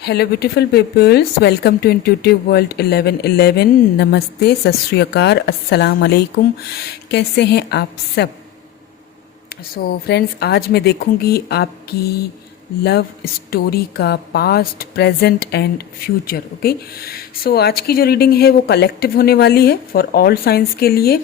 Hello beautiful peoples, welcome to intuitive world 1111। नमस्ते, सत श्री अकाल, अस्सलाम वालेकुम। कैसे हैं आप सब? फ्रेंड्स, आज मैं देखूंगी आपकी लव स्टोरी का past, present and future. Okay, आज की जो रीडिंग है वो कलेक्टिव होने वाली है फॉर ऑल साइंस के लिए।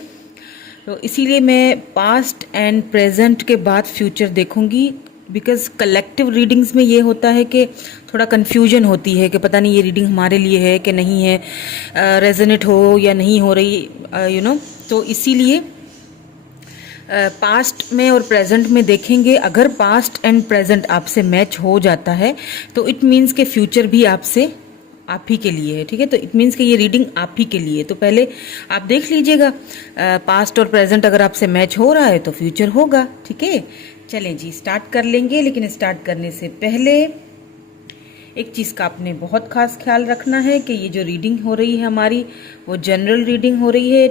तो इसीलिए मैं पास्ट एंड प्रेजेंट के बाद फ्यूचर देखूंगी, बिकॉज कलेक्टिव रीडिंग्स में ये होता है कि थोड़ा कन्फ्यूजन होती है कि पता नहीं ये रीडिंग हमारे लिए है कि नहीं है, रेजोनेट हो या नहीं हो रही, तो इसीलिए पास्ट में और प्रेजेंट में देखेंगे। अगर पास्ट एंड प्रेजेंट आपसे मैच हो जाता है तो इट मीन्स के फ्यूचर भी आपसे आप ही के लिए है। ठीक है, तो इट मीन्स कि ये रीडिंग आप ही के लिए है। तो पहले आप देख लीजिएगा, पास्ट और प्रेजेंट अगर आपसे मैच हो रहा है तो फ्यूचर होगा। ठीक है, चलें जी, स्टार्ट कर लेंगे। लेकिन स्टार्ट करने से पहले एक चीज़ का आपने बहुत खास ख्याल रखना है कि ये जो रीडिंग हो रही है हमारी, वो जनरल रीडिंग हो रही है,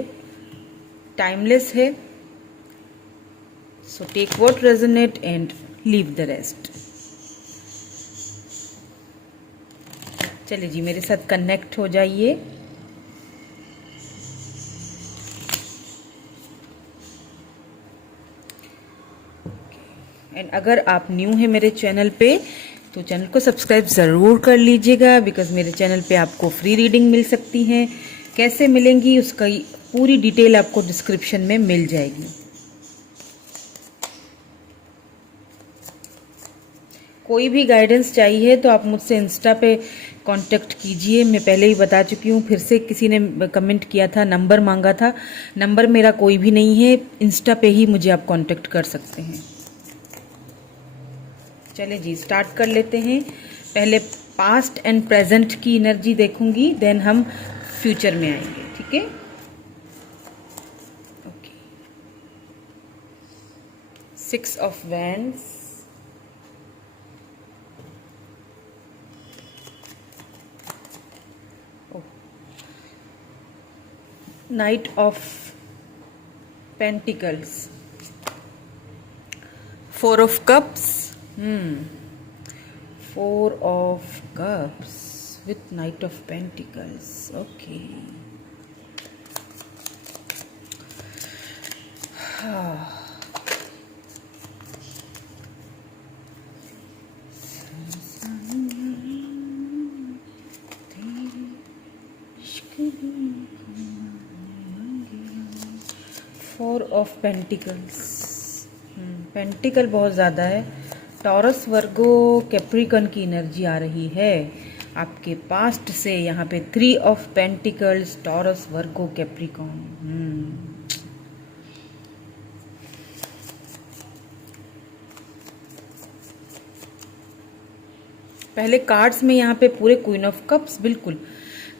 टाइमलेस है। So take what resonate and leave the rest. चलिए जी, मेरे साथ कनेक्ट हो जाइए। एंड अगर आप न्यू हैं मेरे चैनल पे तो चैनल को सब्सक्राइब ज़रूर कर लीजिएगा, बिकॉज मेरे चैनल पे आपको फ्री रीडिंग मिल सकती हैं। कैसे मिलेंगी उसका पूरी डिटेल आपको डिस्क्रिप्शन में मिल जाएगी। कोई भी गाइडेंस चाहिए तो आप मुझसे इंस्टा पे कांटेक्ट कीजिए। मैं पहले ही बता चुकी हूँ, फिर से किसी ने कमेंट किया था, नंबर मांगा था। नंबर मेरा कोई भी नहीं है, इंस्टा पे ही मुझे आप कांटेक्ट कर सकते हैं। चले जी, स्टार्ट कर लेते हैं। पहले पास्ट एंड प्रेजेंट की एनर्जी देखूंगी, देन हम फ्यूचर में आएंगे। ठीक है, okay. 6 of wands, night of pentacles, 4 of cups, 4 of cups with knight of pentacles. Okay. Four of pentacles, pentacle बहुत ज़्यादा है। टॉरस, वर्गो, कैप्रिकॉन की एनर्जी आ रही है आपके पास्ट से। यहाँ पे 3 of pentacles, taurus, Virgo, Capricorn. पहले कार्ड्स में यहाँ पे पूरे क्वीन ऑफ कप्स, बिल्कुल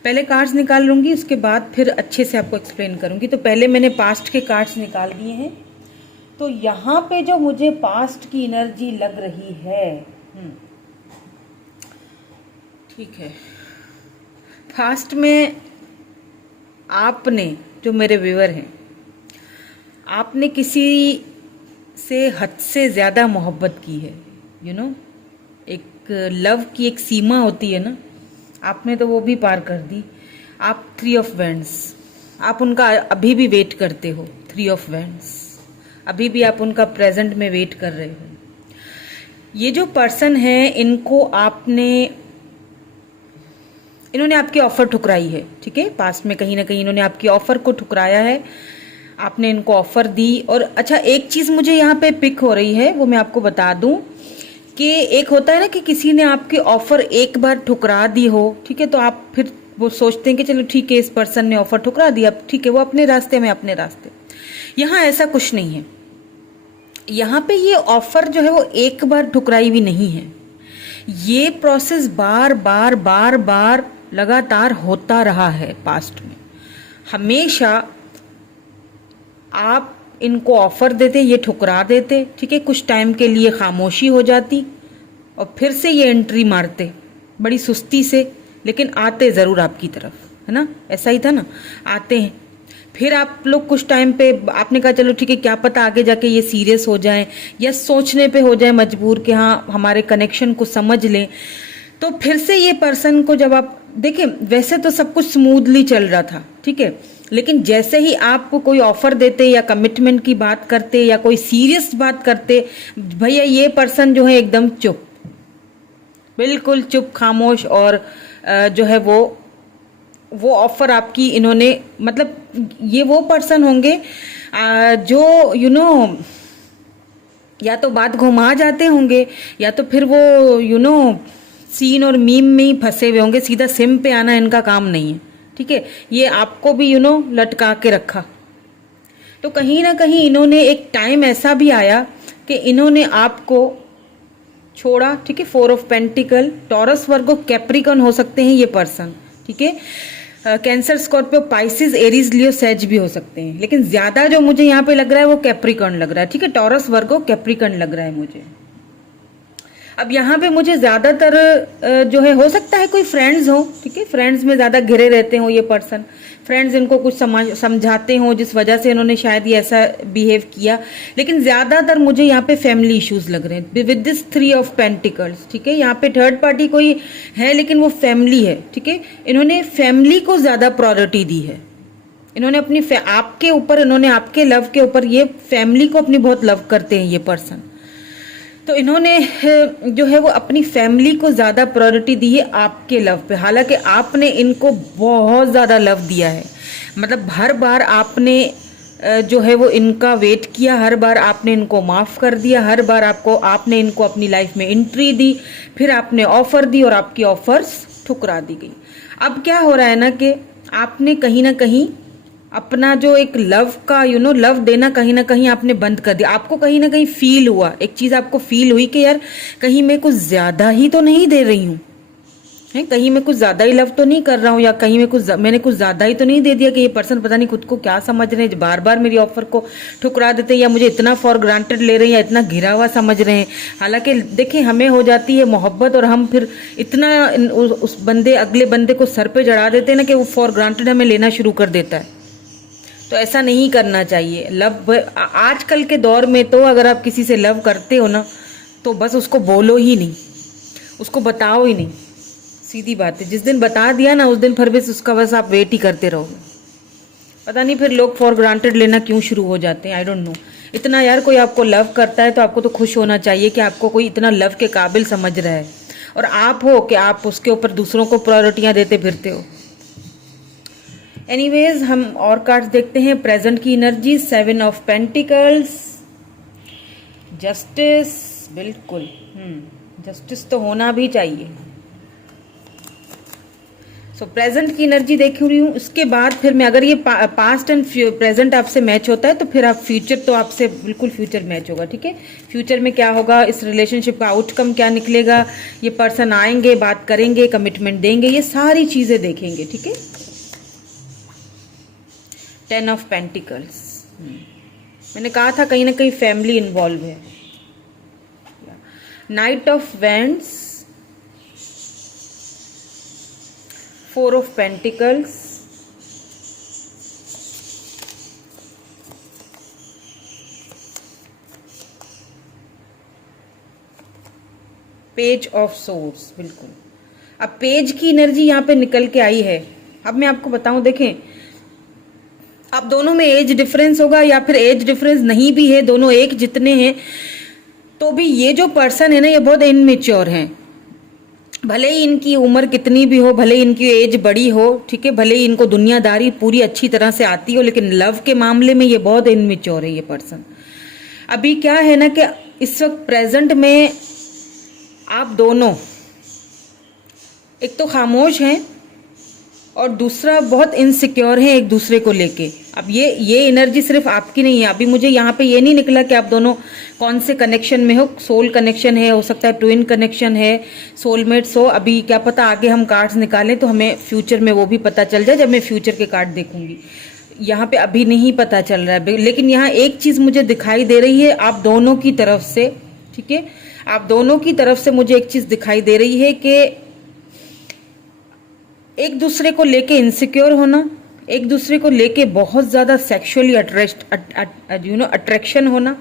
पहले कार्ड्स निकाल लूंगी, उसके बाद फिर अच्छे से आपको एक्सप्लेन करूंगी। तो पहले मैंने पास्ट के कार्ड्स निकाल दिए हैं। तो यहाँ पे जो मुझे पास्ट की एनर्जी लग रही है, ठीक है, पास्ट में आपने, जो मेरे व्यूअर हैं, आपने किसी से हद से ज़्यादा मोहब्बत की है। एक लव की एक सीमा होती है ना, आपने तो वो भी पार कर दी। आप 3 ऑफ वैंड्स, आप उनका अभी भी वेट करते हो। 3 ऑफ वैंड्स, अभी भी आप उनका प्रेजेंट में वेट कर रहे हो। ये जो पर्सन है, इन्होंने आपकी ऑफर ठुकराई है। ठीक है, पास्ट में कहीं ना कहीं इन्होंने आपकी ऑफर को ठुकराया है, आपने इनको ऑफर दी। और अच्छा, एक चीज मुझे यहाँ पे पिक हो रही है, वो मैं आपको बता दूं कि एक होता है ना कि किसी ने आपकी ऑफर एक बार ठुकरा दी हो, ठीक है, तो आप फिर वो सोचते हैं कि चलो ठीक है, इस पर्सन ने ऑफर ठुकरा दिया, ठीक है, वो अपने रास्ते में अपने रास्ते। यहाँ ऐसा कुछ नहीं है। यहाँ पे ये ऑफर जो है वो एक बार ठुकराई भी नहीं है। ये प्रोसेस बार बार बार बार लगातार होता रहा है पास्ट में। हमेशा आप इनको ऑफर देते, ये ठुकरा देते, ठीक है, कुछ टाइम के लिए खामोशी हो जाती और फिर से ये एंट्री मारते बड़ी सुस्ती से, लेकिन आते ज़रूर आपकी तरफ, है ना। ऐसा ही था ना, आते हैं। फिर आप लोग कुछ टाइम पे आपने कहा चलो ठीक है, क्या पता आगे जाके ये सीरियस हो जाए या सोचने पे हो जाए मजबूर कि हाँ हमारे कनेक्शन को समझ लें। तो फिर से ये पर्सन को जब आप देखें, वैसे तो सब कुछ स्मूथली चल रहा था, ठीक है, लेकिन जैसे ही आप कोई ऑफर देते या कमिटमेंट की बात करते या कोई सीरियस बात करते, भैया ये पर्सन जो है एकदम चुप, बिल्कुल चुप खामोश, और जो है वो ऑफर आपकी इन्होंने, मतलब ये वो पर्सन होंगे जो या तो बात घुमा जाते होंगे, या तो फिर वो सीन और मीम में ही फंसे हुए होंगे, सीधा सिम पे आना इनका काम नहीं है, ठीक है। ये आपको भी लटका के रखा। तो कहीं ना कहीं इन्होंने एक टाइम ऐसा भी आया कि इन्होंने आपको छोड़ा, ठीक है। 4 of pentacle, taurus, Virgo, Capricorn हो सकते हैं ये पर्सन, ठीक है। कैंसर, स्कॉर्पियो, पाइसिस, एरीज, लियो, सेज भी हो सकते हैं, लेकिन ज्यादा जो मुझे यहाँ पे लग रहा है वो कैप्रिकॉन लग रहा है, ठीक है। टॉरस, वर्गो, कैप्रिकॉन लग रहा है मुझे। अब यहाँ पे मुझे ज्यादातर जो है, हो सकता है कोई फ्रेंड्स हो, ठीक है, फ्रेंड्स में ज्यादा घिरे रहते हो ये पर्सन, फ्रेंड्स इनको कुछ समझाते हो जिस वजह से इन्होंने शायद ये ऐसा बिहेव किया, लेकिन ज्यादातर मुझे यहाँ पे फैमिली इश्यूज लग रहे हैं विद दिस 3 ऑफ पेंटिकल्स, ठीक है। यहाँ पे थर्ड पार्टी कोई है लेकिन वो फैमिली है, ठीक है। इन्होंने फैमिली को ज्यादा प्रायोरिटी दी है, इन्होंने अपनी आपके ऊपर, इन्होंने आपके लव के ऊपर, ये फैमिली को अपनी बहुत लव करते हैं ये पर्सन। तो इन्होंने जो है वो अपनी फैमिली को ज्यादा प्रायोरिटी दी है आपके लव पे, हालांकि आपने इनको बहुत ज्यादा लव दिया है, मतलब हर बार आपने जो है वो इनका वेट किया, हर बार आपने इनको माफ कर दिया, हर बार आपने इनको अपनी लाइफ में एंट्री दी, फिर आपने ऑफर दी और आपकी ऑफर्स ठुकरा दी गई। अब क्या हो रहा है ना कि आपने कहीं ना कहीं अपना जो एक लव का लव देना कहीं ना कहीं आपने बंद कर दिया। आपको कहीं ना कहीं फील हुआ, एक चीज आपको फील हुई कि यार कहीं मैं कुछ ज्यादा ही तो नहीं दे रही हूँ, है, कहीं मैं कुछ ज्यादा ही लव तो नहीं कर रहा हूँ, या कहीं मैंने कुछ ज्यादा ही तो नहीं दे दिया कि ये पर्सन पता नहीं खुद को क्या समझ रहे हैं, बार बार मेरी ऑफर को ठुकरा देते हैं, या मुझे इतना फॉर ग्रांटेड ले रहे हैं, या इतना घिरा हुआ समझ रहे हैं। हालांकि देखिए, हमें हो जाती है मोहब्बत और हम फिर इतना उस अगले बंदे को सर पे चढ़ा देते हैं ना कि वो फॉर ग्रांटेड हमें लेना शुरू कर देता है। तो ऐसा नहीं करना चाहिए। लव आजकल के दौर में तो अगर आप किसी से लव करते हो ना, तो बस उसको बोलो ही नहीं, उसको बताओ ही नहीं, सीधी बात है। जिस दिन बता दिया ना, उस दिन फिर बस उसका बस आप वेट ही करते रहोगे। पता नहीं फिर लोग फॉर ग्रांटेड लेना क्यों शुरू हो जाते हैं, आई डोंट नो। इतना यार कोई आपको लव करता है तो आपको तो खुश होना चाहिए कि आपको कोई इतना लव के काबिल समझ रहा है, और आप हो कि आप उसके ऊपर दूसरों को प्रायोरिटियां देते फिरते हो। एनीवेज, हम और कार्ड्स देखते हैं। प्रेजेंट की एनर्जी, 7 ऑफ पेंटिकल्स, जस्टिस, बिल्कुल जस्टिस तो होना भी चाहिए। सो प्रेजेंट की एनर्जी देख रही हूँ। उसके बाद फिर मैं, अगर ये पास्ट एंड प्रेजेंट आपसे मैच होता है तो फिर आप फ्यूचर, तो आपसे बिल्कुल फ्यूचर मैच होगा, ठीक है। फ्यूचर में क्या होगा, इस रिलेशनशिप का आउटकम क्या निकलेगा, ये पर्सन आएंगे, बात करेंगे, कमिटमेंट देंगे, ये सारी चीजें देखेंगे, ठीक है। 10 ऑफ पेंटिकल्स, मैंने कहा था कहीं ना कहीं फैमिली इन्वॉल्व है। Night of wands, 4 of pentacles, page of swords, बिल्कुल। अब पेज की एनर्जी यहाँ पे निकल के आई है। अब मैं आपको बताऊं, देखें, अब दोनों में एज डिफरेंस होगा या फिर एज डिफरेंस नहीं भी है, दोनों एक जितने हैं, तो भी ये जो पर्सन है ना, ये बहुत इनमेच्योर हैं। भले ही इनकी उम्र कितनी भी हो, भले ही इनकी एज बड़ी हो, ठीक है, भले ही इनको दुनियादारी पूरी अच्छी तरह से आती हो, लेकिन लव के मामले में ये बहुत इनमेच्योर है ये पर्सन। अभी क्या है ना कि इस वक्त प्रेजेंट में आप दोनों एक तो खामोश हैं और दूसरा बहुत इनसिक्योर है एक दूसरे को लेके। अब ये एनर्जी सिर्फ आपकी नहीं है। अभी मुझे यहाँ पे ये नहीं निकला कि आप दोनों कौन से कनेक्शन में हो, सोल कनेक्शन है, हो सकता है ट्विन कनेक्शन है, सोलमेट्स हो। अभी क्या पता आगे हम कार्ड्स निकालें तो हमें फ्यूचर में वो भी पता चल जाए जब मैं फ्यूचर के कार्ड देखूंगी। यहाँ पे अभी नहीं पता चल रहा है, लेकिन यहाँ एक चीज मुझे दिखाई दे रही है आप दोनों की तरफ से, ठीक है, आप दोनों की तरफ से मुझे एक चीज दिखाई दे रही है कि एक दूसरे को लेके इनसिक्योर होना, एक दूसरे को लेके बहुत ज्यादा सेक्सुअली अट्रैक्शन होना,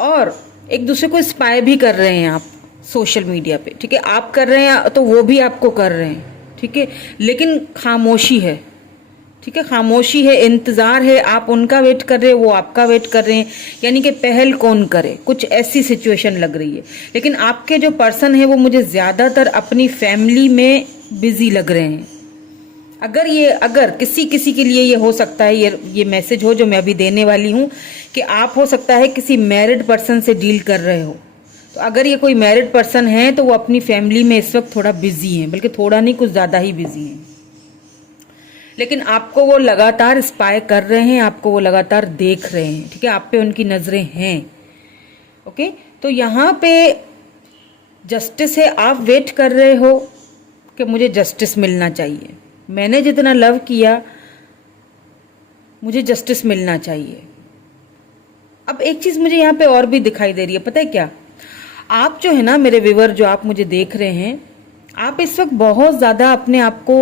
और एक दूसरे को स्पाई भी कर रहे हैं आप, सोशल मीडिया पे, ठीक है, आप कर रहे हैं तो वो भी आपको कर रहे हैं, ठीक है, लेकिन खामोशी है, ठीक है, खामोशी है, इंतजार है, आप उनका वेट कर रहे हैं, वो आपका वेट कर रहे हैं, यानी कि पहल कौन करे, कुछ ऐसी सिचुएशन लग रही है। लेकिन आपके जो पर्सन है वो मुझे ज्यादातर अपनी फैमिली में बिजी लग रहे हैं। अगर किसी किसी के लिए ये हो सकता है, ये मैसेज हो जो मैं अभी देने वाली हूँ, कि आप हो सकता है किसी मैरिड पर्सन से डील कर रहे हो। तो अगर ये कोई मैरिड पर्सन है तो वो अपनी फैमिली में इस वक्त थोड़ा बिजी हैं, बल्कि थोड़ा नहीं, कुछ ज्यादा ही बिजी हैं। लेकिन आपको वो लगातार स्पाई कर रहे हैं, आपको वो लगातार देख रहे हैं, ठीक है, आप पे उनकी नजरें हैं। ओके, तो यहाँ पे जस्टिस है, आप वेट कर रहे हो कि मुझे जस्टिस मिलना चाहिए, मैंने जितना लव किया मुझे जस्टिस मिलना चाहिए। अब एक चीज मुझे यहाँ पे और भी दिखाई दे रही है, पता है क्या, आप जो है ना मेरे व्यूअर, जो आप मुझे देख रहे हैं, आप इस वक्त बहुत ज्यादा अपने आप को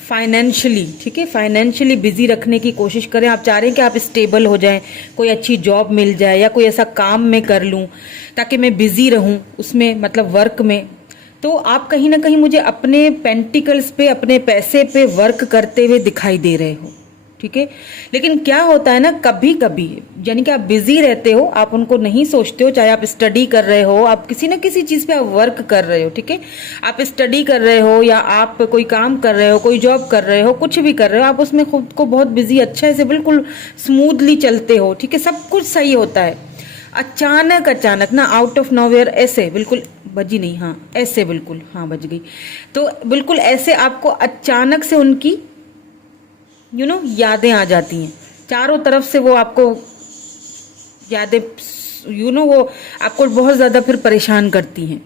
फाइनेंशियली, ठीक है, फाइनेंशियली बिजी रखने की कोशिश करें। आप चाह रहे हैं कि आप स्टेबल हो जाएं, कोई अच्छी जॉब मिल जाए या कोई ऐसा काम मैं कर लूं ताकि मैं बिजी रहूं उसमें, मतलब वर्क में। तो आप कहीं ना कहीं मुझे अपने पेंटिकल्स पे, अपने पैसे पे वर्क करते हुए दिखाई दे रहे हो, ठीक है। लेकिन क्या होता है ना, कभी कभी, यानी कि आप बिजी रहते हो, आप उनको नहीं सोचते हो, चाहे आप स्टडी कर रहे हो, आप किसी ना किसी चीज पे आप वर्क कर रहे हो, ठीक है, आप स्टडी कर रहे हो या आप कोई काम कर रहे हो, कोई जॉब कर रहे हो, कुछ भी कर रहे हो, आप उसमें खुद को बहुत बिजी, अच्छे से बिल्कुल स्मूथली चलते हो, ठीक है, सब कुछ सही होता है। अचानक अचानक ना, आउट ऑफ नोवेयर, ऐसे बिल्कुल, बजी नहीं, हाँ ऐसे बिल्कुल, हाँ बज गई, तो बिल्कुल ऐसे आपको अचानक से उनकी यादें आ जाती हैं, चारों तरफ से वो आपको यादें, वो आपको बहुत ज्यादा फिर परेशान करती हैं।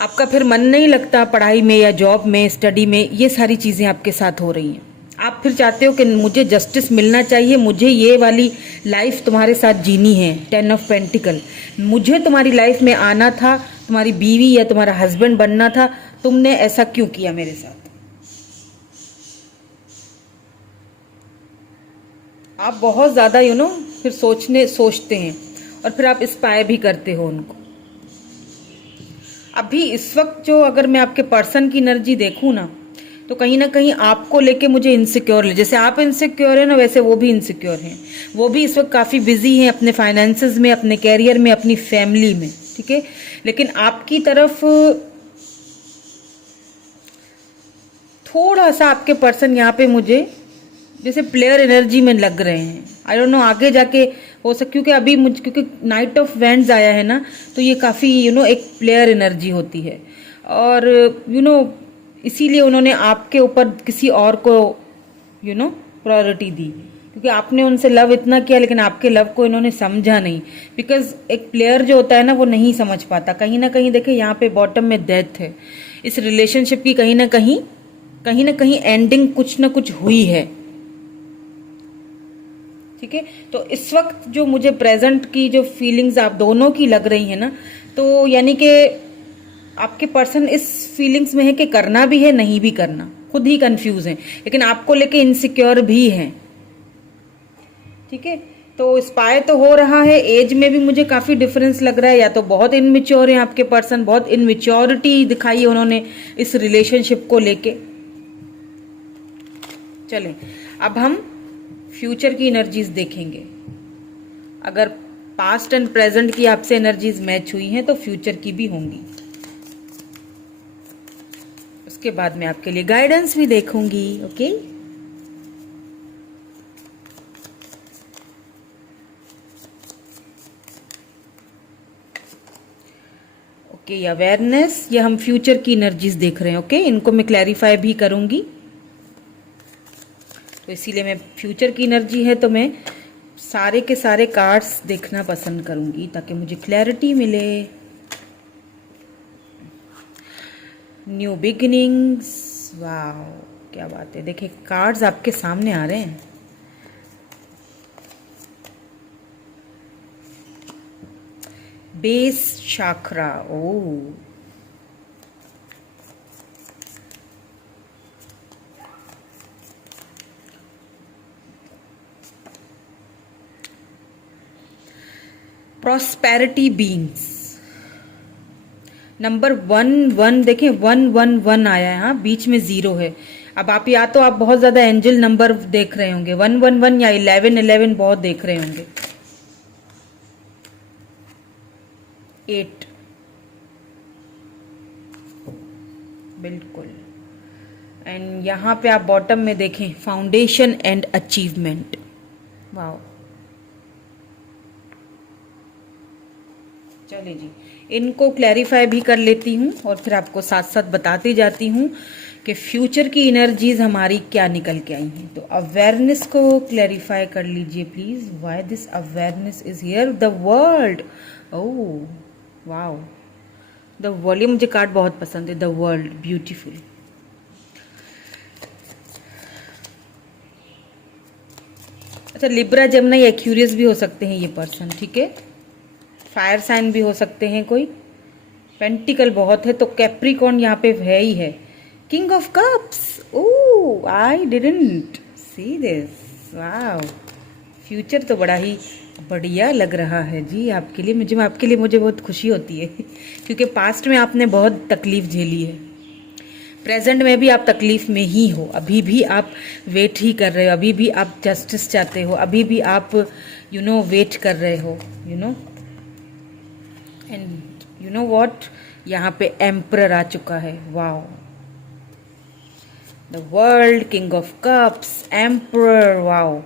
आपका फिर मन नहीं लगता पढ़ाई में या जॉब में, स्टडी में, ये सारी चीजें आपके साथ हो रही हैं। आप फिर चाहते हो कि मुझे जस्टिस मिलना चाहिए, मुझे ये वाली लाइफ तुम्हारे साथ जीनी है, 10 ऑफ पेंटिकल, मुझे तुम्हारी लाइफ में आना था, तुम्हारी बीवी या तुम्हारा हस्बैंड बनना था, तुमने ऐसा क्यों किया मेरे साथ। आप बहुत ज्यादा फिर सोचते हैं और फिर आप इंस्पायर भी करते हो उनको। अभी इस वक्त जो, अगर मैं आपके पर्सन की एनर्जी देखूं ना, तो कहीं ना कहीं आपको लेके मुझे इनसिक्योर, जैसे आप इनसिक्योर है ना, वैसे वो भी इनसिक्योर हैं। वो भी इस वक्त काफी बिजी हैं अपने फाइनेंसेस में, अपने कैरियर में, अपनी फैमिली में, ठीक है। लेकिन आपकी तरफ थोड़ा सा आपके पर्सन यहाँ पे मुझे जैसे प्लेयर एनर्जी में लग रहे हैं। आई डोंट नो आगे जाके हो सकता, क्योंकि अभी क्योंकि नाइट ऑफ वैंड्स आया है ना, तो ये काफी एक प्लेयर एनर्जी होती है, और इसीलिए उन्होंने आपके ऊपर किसी और को प्रायोरिटी दी, क्योंकि आपने उनसे लव इतना किया, लेकिन आपके लव को इन्होंने समझा नहीं। बिकॉज एक प्लेयर जो होता है ना, वो नहीं समझ पाता। कहीं ना कहीं देखिए यहाँ पे बॉटम में डेथ है, इस रिलेशनशिप की कहीं ना कहीं एंडिंग कुछ ना कुछ हुई है, ठीक है। तो इस वक्त जो मुझे प्रेजेंट की जो फीलिंग्स आप दोनों की लग रही है ना, तो यानी कि आपके पर्सन इस फीलिंग्स में है कि करना भी है, नहीं भी करना, खुद ही कंफ्यूज हैं, लेकिन आपको लेके इनसिक्योर भी हैं, ठीक है। तो स्पाई तो हो रहा है, एज में भी मुझे काफी डिफरेंस लग रहा है, या तो बहुत इनमेच्योर है आपके पर्सन, बहुत इनमेच्योरिटी दिखाई है उन्होंने इस रिलेशनशिप को लेके। चलें अब हम फ्यूचर की एनर्जीज देखेंगे। अगर पास्ट एंड प्रेजेंट की आपसे एनर्जीज मैच हुई हैं तो फ्यूचर की भी होंगी। उसके बाद मैं आपके लिए गाइडेंस भी देखूंगी। ओके, ओके, अवेयरनेस, ये हम फ्यूचर की एनर्जीज देख रहे हैं। ओके, इनको मैं क्लैरिफाई भी करूंगी, तो इसीलिए मैं फ्यूचर की एनर्जी है तो मैं सारे के सारे कार्ड्स देखना पसंद करूंगी ताकि मुझे क्लैरिटी मिले। न्यू बिगिनिंग्स, वाह क्या बात है। देखिए कार्ड्स आपके सामने आ रहे हैं। बेस चाक्रा, ओ प्रॉस्पेरिटी बीइंग्स, नंबर 1 1 देखें, 1 1 1 आया है, हाँ बीच में 0 है। अब आप या तो आप बहुत ज्यादा एंजल नंबर देख रहे होंगे, 1 1 1 या 11 11 बहुत देख रहे होंगे। 8 बिल्कुल। एंड यहाँ पे आप बॉटम में देखें, फाउंडेशन एंड अचीवमेंट। वाओ, चलिए जी, इनको क्लैरिफाई भी कर लेती हूँ और फिर आपको साथ साथ बताती जाती हूँ कि फ्यूचर की एनर्जीज हमारी क्या निकल के आई हैं। तो अवेयरनेस को क्लैरिफाई कर लीजिए please, why this awareness is here, the world. Oh wow, the world, ये मुझे कार्ड बहुत पसंद है, द वर्ल्ड, ब्यूटीफुल। अच्छा, लिब्रा जेमिनी एक्यूरियस भी हो सकते हैं ये पर्सन, ठीक है, फायर साइन भी हो सकते हैं कोई। पेंटिकल बहुत है तो कैप्रिकॉर्न यहाँ पे है ही है। King of cups, oh I didn't see this, wow, future तो बड़ा ही बढ़िया लग रहा है जी आपके लिए। मुझे बहुत खुशी होती है क्योंकि पास्ट में आपने बहुत तकलीफ झेली है, प्रेजेंट में भी आप तकलीफ में ही हो, अभी भी आप वेट ही कर रहे हो, अभी भी आप जस्टिस चाहते हो, अभी भी आप वेट कर रहे हो, एंड यू नो व्हाट, यहाँ पे एम्परर आ चुका है। Wow, the world, king of cups, emperor, wow.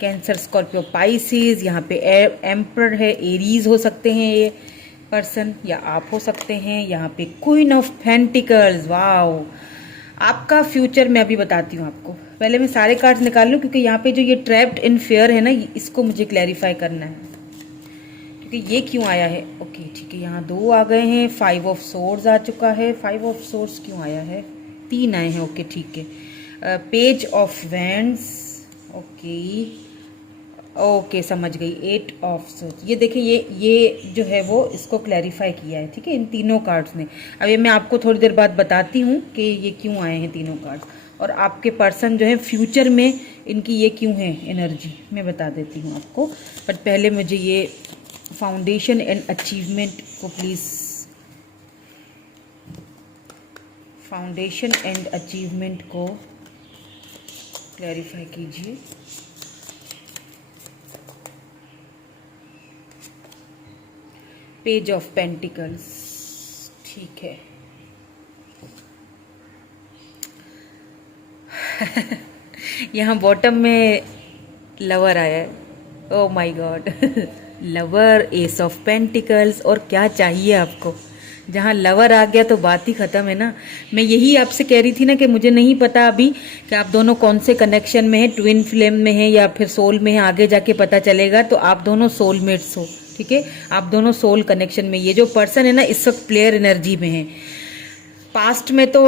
Cancer, Scorpio, Pisces, यहाँ पे एम्परर है, एरीज हो सकते हैं ये पर्सन या आप हो सकते हैं। यहाँ पे क्वीन ऑफ पेंटिकल्स, वाओ। आपका फ्यूचर मैं अभी बताती हूँ आपको, पहले मैं सारे कार्ड्स निकाल लूँ क्योंकि यहाँ पे जो ये ट्रैप्ड इन फेयर है ना, इसको मुझे क्लैरिफाई करना है क्योंकि ये क्यों आया है। ओके ठीक है, यहाँ 2 आ गए हैं, 5 ऑफ सोर्ड्स आ चुका है। 5 ऑफ सोर्ड्स क्यों आया है, 3 आए हैं, ओके ठीक है। पेज ऑफ वैंड्स, ओके समझ गई। 8 ऑफ सोर्ड्स, ये देखिए, ये जो है वो इसको क्लैरिफाई किया है, ठीक है, इन तीनों कार्ड्स ने। अब ये मैं आपको थोड़ी देर बाद बताती हूँ कि ये क्यों आए हैं तीनों कार्ड्स, और आपके पर्सन जो है फ्यूचर में इनकी ये क्यों है एनर्जी, मैं बता देती हूँ आपको। बट पहले मुझे ये फाउंडेशन एंड अचीवमेंट को प्लीज, फाउंडेशन एंड अचीवमेंट को क्लैरिफाई कीजिए। पेज ऑफ पेंटिकल्स, ठीक है। यहाँ बॉटम में लवर आया है, oh my God. Lover, S of pentacles, और क्या चाहिए आपको। जहाँ लवर आ गया तो बात ही खत्म है ना। मैं यही आपसे कह रही थी ना कि मुझे नहीं पता अभी कि आप दोनों कौन से कनेक्शन में हैं, ट्विन फ्लेम में हैं या फिर सोल में हैं, आगे जाके पता चलेगा। तो आप दोनों सोलमेट्स हो, ठीक है, आप दोनों सोल कनेक्शन में। ये जो पर्सन है ना इस वक्त प्लेयर एनर्जी में है, पास्ट में तो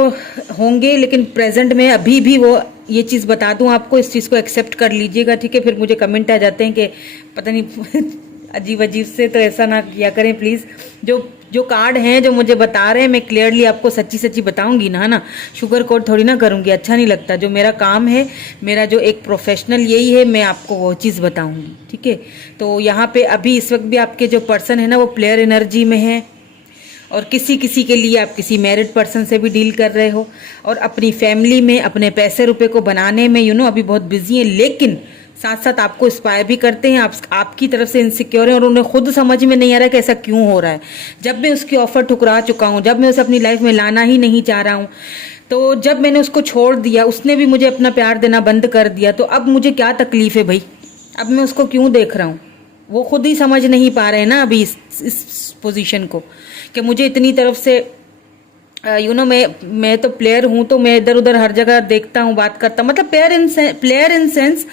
होंगे लेकिन प्रेजेंट में अभी भी वो, ये चीज़ बता दूं आपको, इस चीज़ को एक्सेप्ट कर लीजिएगा, ठीक है। फिर मुझे कमेंट आ जाते हैं कि पता नहीं अजीब अजीब से, तो ऐसा ना किया करें प्लीज़। जो कार्ड हैं जो मुझे बता रहे हैं, मैं क्लियरली आपको सच्ची सच्ची बताऊंगी ना, है ना, शुगर कोट थोड़ी ना करूंगी, अच्छा नहीं लगता। जो मेरा काम है, मेरा जो एक प्रोफेशनल यही है, मैं आपको वो चीज़ बताऊंगी, ठीक है। तो यहाँ पे अभी इस वक्त भी आपके जो पर्सन है ना वो प्लेयर एनर्जी में है, और किसी किसी के लिए आप किसी मैरिड पर्सन से भी डील कर रहे हो, और अपनी फैमिली में अपने पैसे रुपए को बनाने में अभी बहुत बिजी हैं, लेकिन साथ साथ आपको इंस्पायर भी करते हैं। आपकी तरफ से इनसिक्योर हैं और उन्हें खुद समझ में नहीं आ रहा कि ऐसा क्यों हो रहा है। जब मैं उसकी ऑफर ठुकरा चुका हूँ, जब मैं उसे अपनी लाइफ में लाना ही नहीं चाह रहा हूँ, तो जब मैंने उसको छोड़ दिया, उसने भी मुझे अपना प्यार देना बंद कर दिया, तो अब मुझे क्या तकलीफ है भाई, अब मैं उसको क्यों देख रहा हूँ। वो खुद ही समझ नहीं पा रहे हैं ना अभी इस पोजीशन को, कि मुझे इतनी तरफ से मैं तो प्लेयर हूं, तो मैं इधर उधर हर जगह देखता हूं, बात करता हूं, मतलब प्लेयर इन सेंस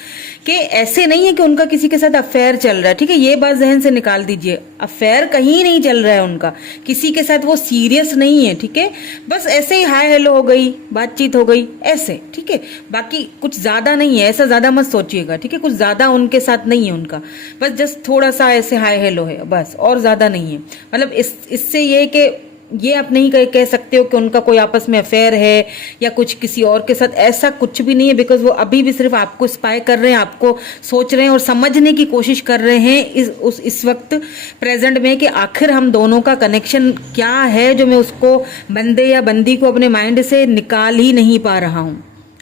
कि ऐसे नहीं है कि उनका किसी के साथ अफेयर चल रहा है, ठीक है, ये बात जहन से निकाल दीजिए। अफेयर कहीं नहीं चल रहा है उनका, किसी के साथ वो सीरियस नहीं है, ठीक है, बस ऐसे ही हाय हेलो हो गई, बातचीत हो गई ऐसे, ठीक है, बाकी कुछ ज्यादा नहीं है, ऐसा ज्यादा मत सोचिएगा, ठीक है, कुछ ज्यादा उनके साथ नहीं है उनका, बस जस्ट थोड़ा सा ऐसे हाय हेलो है बस, और ज्यादा नहीं है। मतलब इससे ये कि ये आप नहीं कह सकते हो कि उनका कोई आपस में अफेयर है या कुछ किसी और के साथ, ऐसा कुछ भी नहीं है। बिकॉज वो अभी भी सिर्फ आपको स्पाई कर रहे हैं, आपको सोच रहे हैं और समझने की कोशिश कर रहे हैं इस वक्त प्रेजेंट में कि आखिर हम दोनों का कनेक्शन क्या है, जो मैं उसको बंदे या बंदी को अपने माइंड से निकाल ही नहीं पा रहा हूं।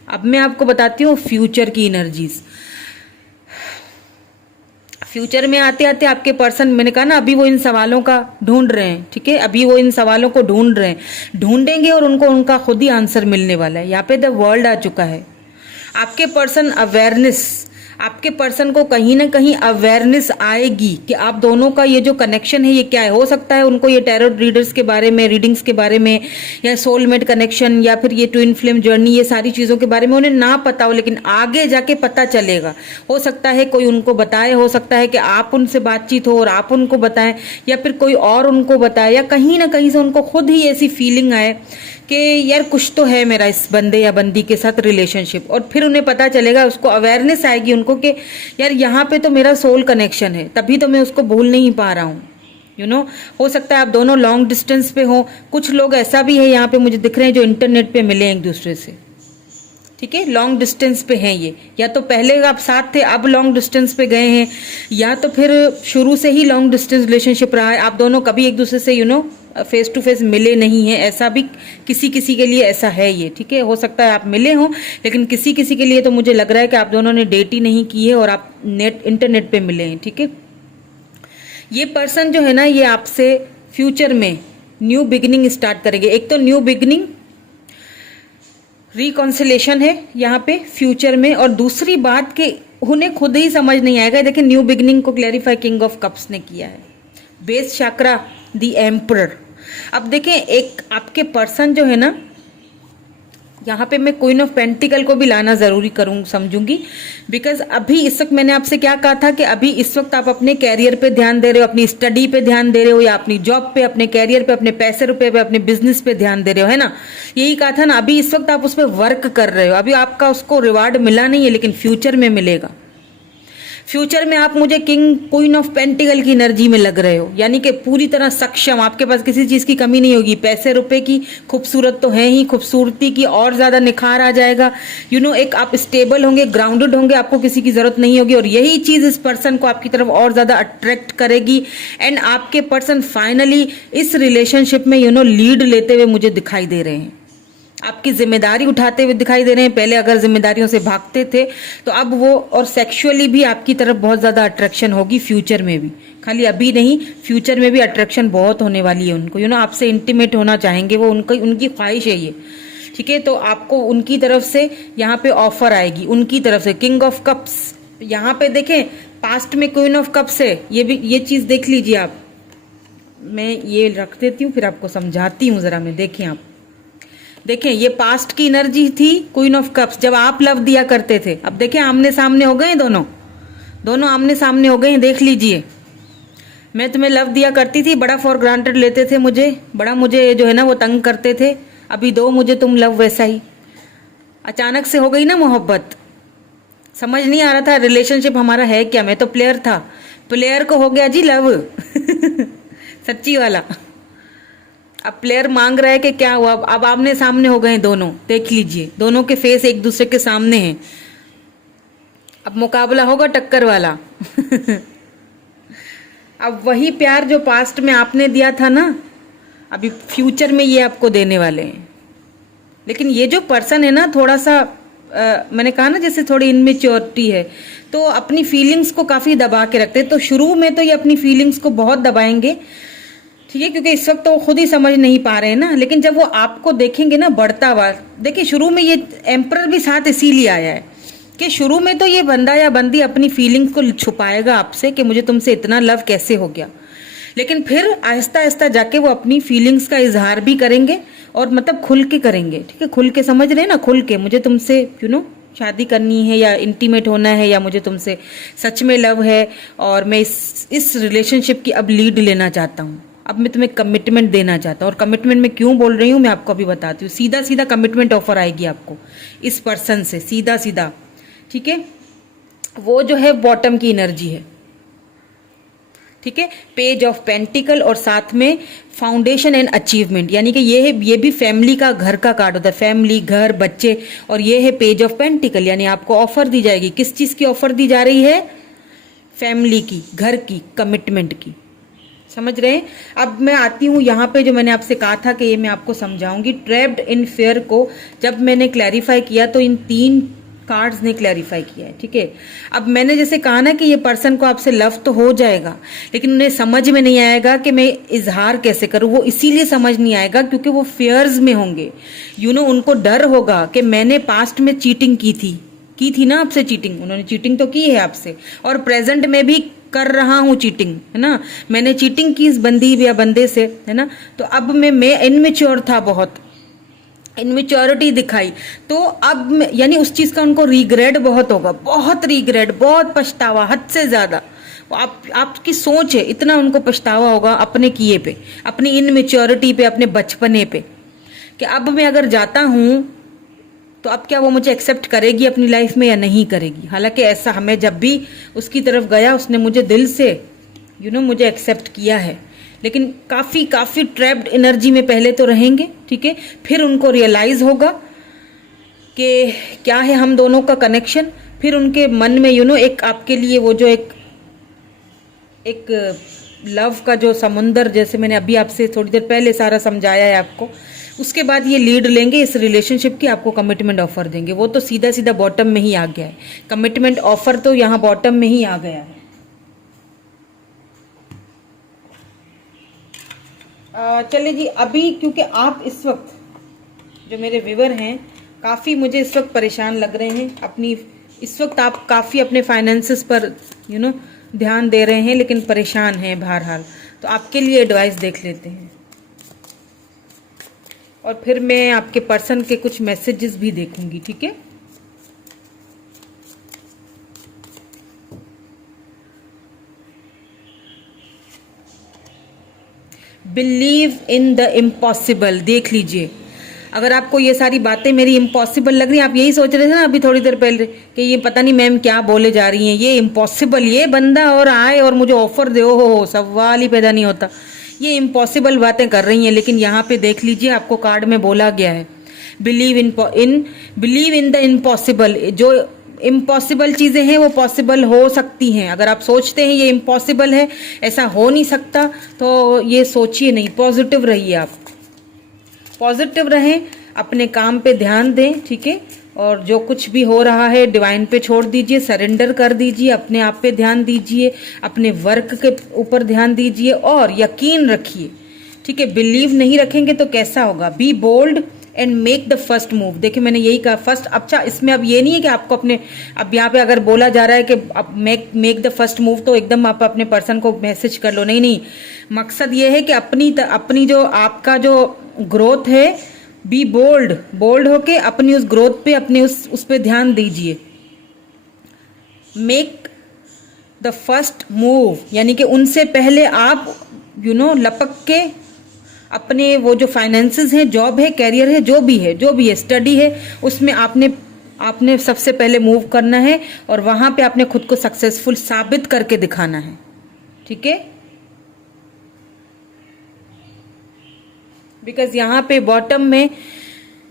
अब मैं आपको बताती हूँ फ्यूचर की एनर्जीज। फ्यूचर में आते आते आपके पर्सन, मैंने कहा ना अभी वो इन सवालों का ढूंढ रहे हैं, ठीक है, अभी वो इन सवालों को ढूंढ रहे हैं, ढूंढेंगे और उनको उनका खुद ही आंसर मिलने वाला है। यहाँ पे द वर्ल्ड आ चुका है। आपके पर्सन अवेयरनेस, आपके पर्सन को कहीं ना कहीं अवेयरनेस आएगी कि आप दोनों का ये जो कनेक्शन है ये क्या है। हो सकता है उनको ये टैरो रीडर्स के बारे में, रीडिंग्स के बारे में, या सोलमेट कनेक्शन, या फिर ये ट्विन फ्लेम जर्नी, ये सारी चीज़ों के बारे में उन्हें ना पता हो, लेकिन आगे जाके पता चलेगा। हो सकता है कोई उनको बताए, हो सकता है कि आप उनसे बातचीत हो और आप उनको बताएं, या फिर कोई और उनको बताए, या कहीं ना कहीं से उनको खुद ही ऐसी फीलिंग आए कि यार कुछ तो है मेरा इस बंदे या बंदी के साथ रिलेशनशिप, और फिर उन्हें पता चलेगा, उसको अवेयरनेस आएगी उनको कि यार यहाँ पे तो मेरा सोल कनेक्शन है, तभी तो मैं उसको भूल नहीं पा रहा हूँ। यू नो, हो सकता है आप दोनों लॉन्ग डिस्टेंस पे हो। कुछ लोग ऐसा भी है यहाँ पे मुझे दिख रहे हैं जो इंटरनेट पे मिले एक दूसरे से, ठीक है, लॉन्ग डिस्टेंस पे हैं ये, या तो पहले आप साथ थे अब लॉन्ग डिस्टेंस पे गए हैं, या तो फिर शुरू से ही लॉन्ग डिस्टेंस रिलेशनशिप रहा है। आप दोनों कभी एक दूसरे से फेस टू फेस मिले नहीं है, ऐसा भी किसी किसी के लिए ऐसा है ये, ठीक है। हो सकता है आप मिले हो, लेकिन किसी किसी के लिए तो मुझे लग रहा है कि आप दोनों ने डेट ही नहीं की है और आप इंटरनेट पे मिले हैं, ठीक है। ये पर्सन जो है ना, ये आपसे फ्यूचर में न्यू बिगिनिंग स्टार्ट करेंगे। एक तो न्यू बिगिनिंग रिकॉन्सिलेशन है यहाँ पे फ्यूचर में, और दूसरी बात कि उन्हें खुद ही समझ नहीं आएगा। देखिए न्यू बिगिनिंग को क्लैरिफाई किंग ऑफ कप्स ने किया है, बेस चक्रा द एम्परर। अब देखें एक आपके पर्सन जो है ना, यहाँ पे मैं क्वीन ऑफ पेंटिकल को भी लाना जरूरी समझूंगी, बिकॉज अभी इस वक्त मैंने आपसे क्या कहा था कि अभी इस वक्त आप अपने कैरियर पे ध्यान दे रहे हो, अपनी स्टडी पे ध्यान दे रहे हो, या अपनी जॉब पे, अपने कैरियर पे, अपने पैसे रुपए पे, अपने बिजनेस पे ध्यान दे रहे हो, है ना। यही कहा था ना, अभी इस वक्त आप उस पर वर्क कर रहे हो, अभी आपका उसको रिवार्ड मिला नहीं है, लेकिन फ्यूचर में मिलेगा। फ्यूचर में आप मुझे किंग क्वीन ऑफ पेंटिकल की एनर्जी में लग रहे हो, यानी कि पूरी तरह सक्षम, आपके पास किसी चीज की कमी नहीं होगी। पैसे रुपए की खूबसूरत तो है ही, खूबसूरती की और ज्यादा निखार आ जाएगा। एक आप स्टेबल होंगे, ग्राउंडेड होंगे, आपको किसी की जरूरत नहीं होगी, और यही चीज इस पर्सन को आपकी तरफ और ज्यादा अट्रैक्ट करेगी। एंड आपके पर्सन फाइनली इस रिलेशनशिप में लीड लेते हुए मुझे दिखाई दे रहे हैं, आपकी जिम्मेदारी उठाते हुए दिखाई दे रहे हैं। पहले अगर जिम्मेदारियों से भागते थे तो अब वो, और सेक्सुअली भी आपकी तरफ बहुत ज्यादा अट्रैक्शन होगी फ्यूचर में भी, खाली अभी नहीं, फ्यूचर में भी अट्रैक्शन बहुत होने वाली है उनको। आपसे इंटीमेट होना चाहेंगे वो, उनकी ख्वाहिश है ये, ठीक है। तो आपको उनकी तरफ से यहाँ पे ऑफर आएगी, उनकी तरफ से किंग ऑफ कप्स। यहाँ पे देखें पास्ट में क्वीन ऑफ कप्स है, ये चीज देख लीजिए आप। मैं ये रख देती हूँ फिर आपको समझाती हूँ जरा। मैं देखें आप, देखें ये पास्ट की एनर्जी थी क्वीन ऑफ कप्स, जब आप लव दिया करते थे। अब देखें आमने सामने हो गए, दोनों आमने सामने हो गए। देख लीजिए, मैं तुम्हें लव दिया करती थी, बड़ा फॉर ग्रांटेड लेते थे मुझे, बड़ा मुझे जो है ना वो तंग करते थे, अभी दो मुझे तुम लव। वैसा ही अचानक से हो गई ना मोहब्बत, समझ नहीं आ रहा था रिलेशनशिप हमारा है क्या। मैं तो प्लेयर था, प्लेयर को हो गया जी लव सच्ची वाला। अब प्लेयर मांग रहा है कि क्या हुआ, अब आमने सामने हो गए दोनों। देख लीजिए दोनों के फेस एक दूसरे के सामने हैं, अब मुकाबला होगा टक्कर वाला अब वही प्यार जो पास्ट में आपने दिया था ना, अभी फ्यूचर में ये आपको देने वाले हैं। लेकिन ये जो पर्सन है ना, थोड़ा सा मैंने कहा ना जैसे थोड़ी इनमेच्योरिटी है, तो अपनी फीलिंग्स को काफी दबा के रखते हैं। तो शुरू में तो ये अपनी फीलिंग्स को बहुत दबाएंगे, ठीक है, क्योंकि इस वक्त तो वो खुद ही समझ नहीं पा रहे हैं ना। लेकिन जब वो आपको देखेंगे ना बढ़ता हुआ, देखिए शुरू में ये एम्परर भी साथ इसीलिए आया है कि शुरू में तो ये बंदा या बंदी अपनी फीलिंग्स को छुपाएगा आपसे कि मुझे तुमसे इतना लव कैसे हो गया, लेकिन फिर आहिस्ता आहिस्ता जाके वो अपनी फीलिंग्स का इजहार भी करेंगे, और मतलब खुल के करेंगे, ठीक है, खुल के, समझ रहे हैं ना, खुल के मुझे तुमसे शादी करनी है या इंटीमेट होना है, या मुझे तुमसे सच में लव है और मैं इस रिलेशनशिप की अब लीड लेना चाहता हूँ, अब मैं तुम्हें कमिटमेंट देना चाहता हूँ। और कमिटमेंट में क्यों बोल रही हूँ मैं आपको अभी बताती हूँ। सीधा सीधा कमिटमेंट ऑफर आएगी आपको इस पर्सन से, सीधा सीधा, ठीक है। वो जो है बॉटम की एनर्जी है, ठीक है, पेज ऑफ पेंटिकल और साथ में फाउंडेशन एंड अचीवमेंट, यानी कि ये भी फैमिली का, घर का कार्ड होता है, फैमिली, घर, बच्चे। और ये है पेज ऑफ पेंटिकल, यानी आपको ऑफर दी जाएगी। किस चीज की ऑफर दी जा रही है? फैमिली की, घर की, कमिटमेंट की। समझ रहे हैं? अब मैं आती हूँ यहाँ पे, जो मैंने आपसे कहा था कि ये मैं आपको समझाऊंगी। ट्रैप्ड इन फेयर को जब मैंने क्लैरिफाई किया तो इन 3 कार्ड्स ने क्लैरिफाई किया है। ठीक है, अब मैंने जैसे कहा ना कि ये पर्सन को आपसे लव तो हो जाएगा, लेकिन उन्हें समझ में नहीं आएगा कि मैं इजहार कैसे करूं। वो इसीलिए समझ नहीं आएगा क्योंकि वो फेयर्स में होंगे। उनको डर होगा कि मैंने पास्ट में चीटिंग की थी ना आपसे। चीटिंग उन्होंने चीटिंग तो की है आपसे, और प्रेजेंट में भी कर रहा हूं चीटिंग, है ना। मैंने चीटिंग की इस बंदी या बंदे से, है ना। तो अब मैं इनमेच्योर था, बहुत इनमेच्योरिटी दिखाई, तो अब यानी उस चीज का उनको रिग्रेट बहुत होगा, बहुत रिग्रेट, बहुत पछतावा, हद से ज्यादा। आपकी सोच है, इतना उनको पछतावा होगा अपने किए पे, अपनी इनमेच्योरिटी पे, अपने बचपने पे, कि अब मैं अगर जाता हूं तो अब क्या वो मुझे एक्सेप्ट करेगी अपनी लाइफ में या नहीं करेगी। हालांकि ऐसा हमें जब भी उसकी तरफ गया, उसने मुझे दिल से मुझे एक्सेप्ट किया है, लेकिन काफी ट्रैप्ड एनर्जी में पहले तो रहेंगे। ठीक है, फिर उनको रियलाइज होगा कि क्या है हम दोनों का कनेक्शन। फिर उनके मन में एक आपके लिए वो जो एक लव का जो समुंदर, जैसे मैंने अभी आपसे थोड़ी देर पहले सारा समझाया है आपको, उसके बाद ये लीड लेंगे इस रिलेशनशिप की, आपको कमिटमेंट ऑफर देंगे। वो तो सीधा बॉटम में ही आ गया है, कमिटमेंट ऑफर तो यहाँ बॉटम में ही आ गया है। चलिए जी, अभी क्योंकि आप इस वक्त जो मेरे व्यूअर हैं काफ़ी मुझे इस वक्त परेशान लग रहे हैं अपनी, इस वक्त आप काफ़ी अपने फाइनेंसेस पर ध्यान दे रहे हैं, लेकिन परेशान हैं बहरहाल। तो आपके लिए एडवाइस देख लेते हैं, और फिर मैं आपके पर्सन के कुछ मैसेजेस भी देखूंगी। ठीक है, बिलीव इन द इम्पॉसिबल। देख लीजिए, अगर आपको ये सारी बातें मेरी इम्पॉसिबल लग रही हैं, आप यही सोच रहे थे ना अभी थोड़ी देर पहले कि ये पता नहीं मैम क्या बोले जा रही हैं, ये इम्पॉसिबल, ये बंदा और आए और मुझे ऑफर दे, हो सवाल ही पैदा नहीं होता। ये इम्पॉसिबल बातें कर रही हैं, लेकिन यहाँ पे देख लीजिए आपको कार्ड में बोला गया है बिलीव इन द इम्पॉसिबल। जो इम्पॉसिबल चीजें हैं वो पॉसिबल हो सकती हैं। अगर आप सोचते हैं ये इम्पॉसिबल है, ऐसा हो नहीं सकता, तो ये सोचिए नहीं, पॉजिटिव रहिए। आप पॉजिटिव रहें, अपने काम पे ध्यान दें। ठीक है, और जो कुछ भी हो रहा है डिवाइन पे छोड़ दीजिए, सरेंडर कर दीजिए, अपने आप पे ध्यान दीजिए, अपने वर्क के ऊपर ध्यान दीजिए और यकीन रखिए। ठीक है, बिलीव नहीं रखेंगे तो कैसा होगा? Be bold and make the first move. देखिए मैंने यही कहा फर्स्ट। अच्छा, इसमें अब ये नहीं है कि आपको अपने, अब यहाँ पे अगर बोला जा रहा है कि अब मेक द फर्स्ट मूव, तो एकदम आप अपने पर्सन को मैसेज कर लो, नहीं। मकसद ये है कि अपनी जो आपका जो ग्रोथ है, बी बोल्ड होके अपनी उस ग्रोथ पे, अपने उस पे ध्यान दीजिए। मेक द फर्स्ट मूव, यानी कि उनसे पहले आप लपक के अपने वो जो फाइनेंसेस हैं, जॉब है, कैरियर है, जो भी है, स्टडी है, उसमें आपने सबसे पहले मूव करना है, और वहां पे आपने खुद को सक्सेसफुल साबित करके दिखाना है। ठीक है, बिकॉज यहाँ पे बॉटम में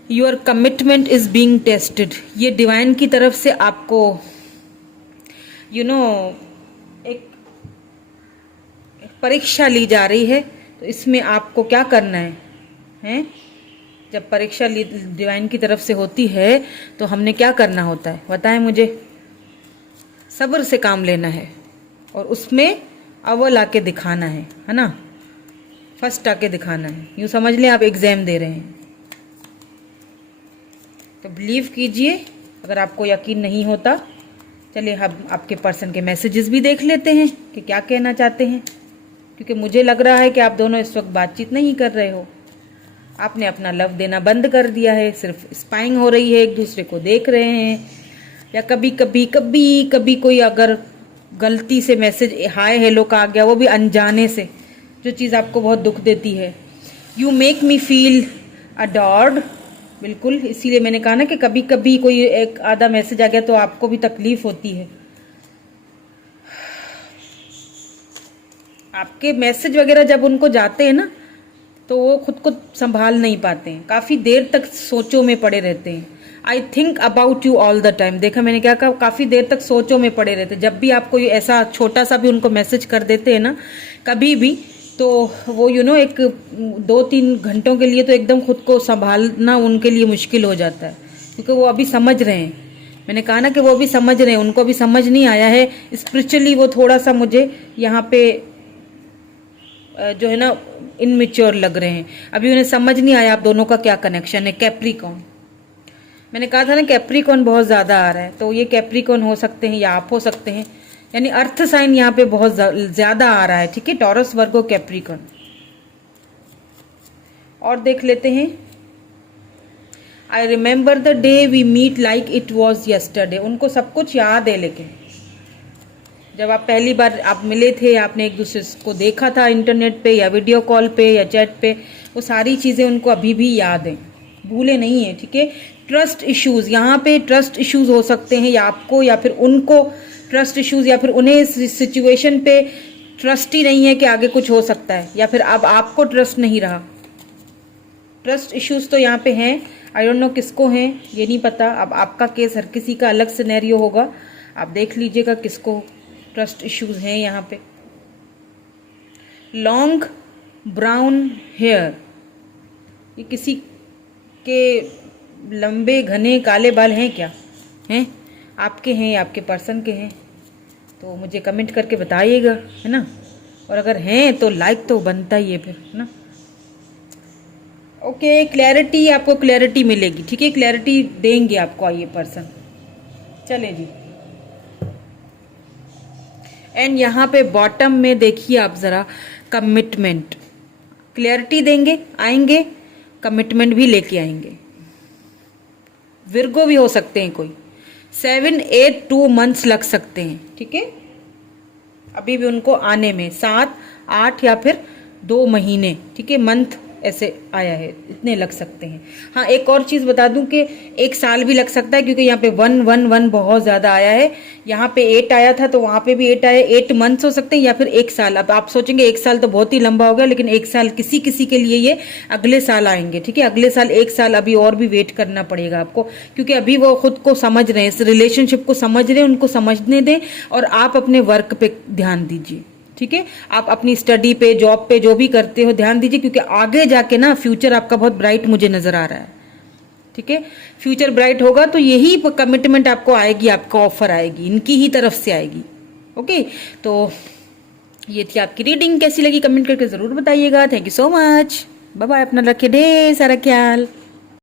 your commitment is being tested. ये डिवाइन की तरफ से आपको एक परीक्षा ली जा रही है। तो इसमें आपको क्या करना है? जब परीक्षा डिवाइन की तरफ से होती है तो हमने क्या करना होता है बताएं मुझे? सब्र से काम लेना है, और उसमें अव्वल आके दिखाना है ना, फर्स्ट आके दिखाना है। यूँ समझ लें आप एग्जाम दे रहे हैं। तो बिलीव कीजिए। अगर आपको यकीन नहीं होता, चलिए हम आपके पर्सन के मैसेजेस भी देख लेते हैं कि क्या कहना चाहते हैं, क्योंकि मुझे लग रहा है कि आप दोनों इस वक्त बातचीत नहीं कर रहे हो। आपने अपना लव देना बंद कर दिया है, सिर्फ स्पाइंग हो रही है, एक दूसरे को देख रहे हैं, या कभी कोई अगर गलती से मैसेज हाय हेलो का आ गया, वो भी अनजाने से, जो चीज़ आपको बहुत दुख देती है। You make me feel adored. बिल्कुल, इसीलिए मैंने कहा ना कि कभी कभी कोई एक आधा मैसेज आ गया तो आपको भी तकलीफ होती है। आपके मैसेज वगैरह जब उनको जाते हैं ना, तो वो खुद को संभाल नहीं पाते हैं, काफ़ी देर तक सोचों में पड़े रहते हैं। I think about you all the time. देखा मैंने क्या कहा, काफ़ी देर तक सोचों में पड़े रहते हैं। जब भी आपको ये ऐसा छोटा सा भी उनको मैसेज कर देते हैं ना कभी भी, तो वो एक 2-3 घंटों के लिए तो एकदम खुद को संभालना उनके लिए मुश्किल हो जाता है, क्योंकि वो अभी समझ रहे हैं। मैंने कहा ना कि वो अभी समझ रहे हैं, उनको अभी समझ नहीं आया है। स्पिरिचुअली वो थोड़ा सा मुझे यहाँ पे जो है ना इनमेच्योर लग रहे हैं। अभी उन्हें समझ नहीं आया आप दोनों का क्या कनेक्शन है। कैप्रिकॉर्न, मैंने कहा था ना कैप्रिकॉर्न बहुत ज़्यादा आ रहा है, तो ये कैप्रिकॉर्न हो सकते हैं या आप हो सकते हैं, यानी अर्थ साइन यहाँ पे बहुत ज़्यादा आ रहा है। ठीक है, टॉरस, वर्गो, कैप्रिकॉर्न। और देख लेते हैं। I remember the day we meet like it was yesterday. उनको सब कुछ याद है, लेकिन जब आप पहली बार आप मिले थे, आपने एक दूसरे को देखा था इंटरनेट पे या वीडियो कॉल पे या चैट पे, वो सारी चीज़ें उनको अभी भी याद हैं, भूले नहीं है। ठीक है, ट्रस्ट इश्यूज, यहाँ पे ट्रस्ट इश्यूज हो सकते हैं, या आपको या फिर उनको ट्रस्ट इश्यूज, या फिर उन्हें इस सिचुएशन पे ट्रस्ट ही नहीं है कि आगे कुछ हो सकता है, या फिर अब आपको ट्रस्ट नहीं रहा। ट्रस्ट इश्यूज तो यहाँ पे हैं। आई डोंट नो किसको हैं, ये नहीं पता। अब आपका केस, हर किसी का अलग सिनेरियो होगा, आप देख लीजिएगा किसको ट्रस्ट इश्यूज हैं यहाँ पे। लॉन्ग ब्राउन हेयर, ये किसी के लंबे घने काले बाल हैं क्या? हैं? आपके हैं या आपके पर्सन के हैं? तो मुझे कमेंट करके बताइएगा, है ना। और अगर हैं तो लाइक तो बनता ही है फिर, है ना। ओके, क्लैरिटी, आपको क्लैरिटी मिलेगी। ठीक है, क्लैरिटी देंगे आपको ये पर्सन। चले जी। एंड यहाँ पे बॉटम में देखिए आप ज़रा, कमिटमेंट, क्लैरिटी देंगे, आएंगे, कमिटमेंट भी लेके आएंगे। विर्गो भी हो सकते हैं कोई, 7-8 मंथ्स लग सकते हैं। ठीक है, अभी भी उनको आने में 7-8 या फिर 2 महीने। ठीक है, मंथ ऐसे आया है, इतने लग सकते हैं। हाँ, एक और चीज़ बता दूं कि 1 साल भी लग सकता है, क्योंकि यहाँ पे 1-1-1 बहुत ज़्यादा आया है। यहाँ पे 8 आया था, तो वहाँ पे भी 8 आया। 8 मंथ्स हो सकते हैं या फिर 1 साल। अब आप सोचेंगे 1 साल तो बहुत ही लंबा हो गया, लेकिन 1 साल किसी किसी के लिए ये अगले साल आएंगे। ठीक है, अगले साल 1 साल अभी और भी वेट करना पड़ेगा आपको, क्योंकि अभी वो खुद को समझ रहे हैं, इस रिलेशनशिप को समझ रहे हैं। उनको समझने दें और आप अपने वर्क पे ध्यान दीजिए। ठीक है, आप अपनी स्टडी पे, जॉब पे, जो भी करते हो ध्यान दीजिए, क्योंकि आगे जाके ना फ्यूचर आपका बहुत ब्राइट मुझे नजर आ रहा है। ठीक है, फ्यूचर ब्राइट होगा तो यही कमिटमेंट आपको आएगी, आपको ऑफर आएगी, इनकी ही तरफ से आएगी। ओके, तो ये थी आपकी रीडिंग। कैसी लगी कमेंट करके जरूर बताइएगा। Thank you so much, bye bye. अपना रखिए ढेर सारा ख्याल।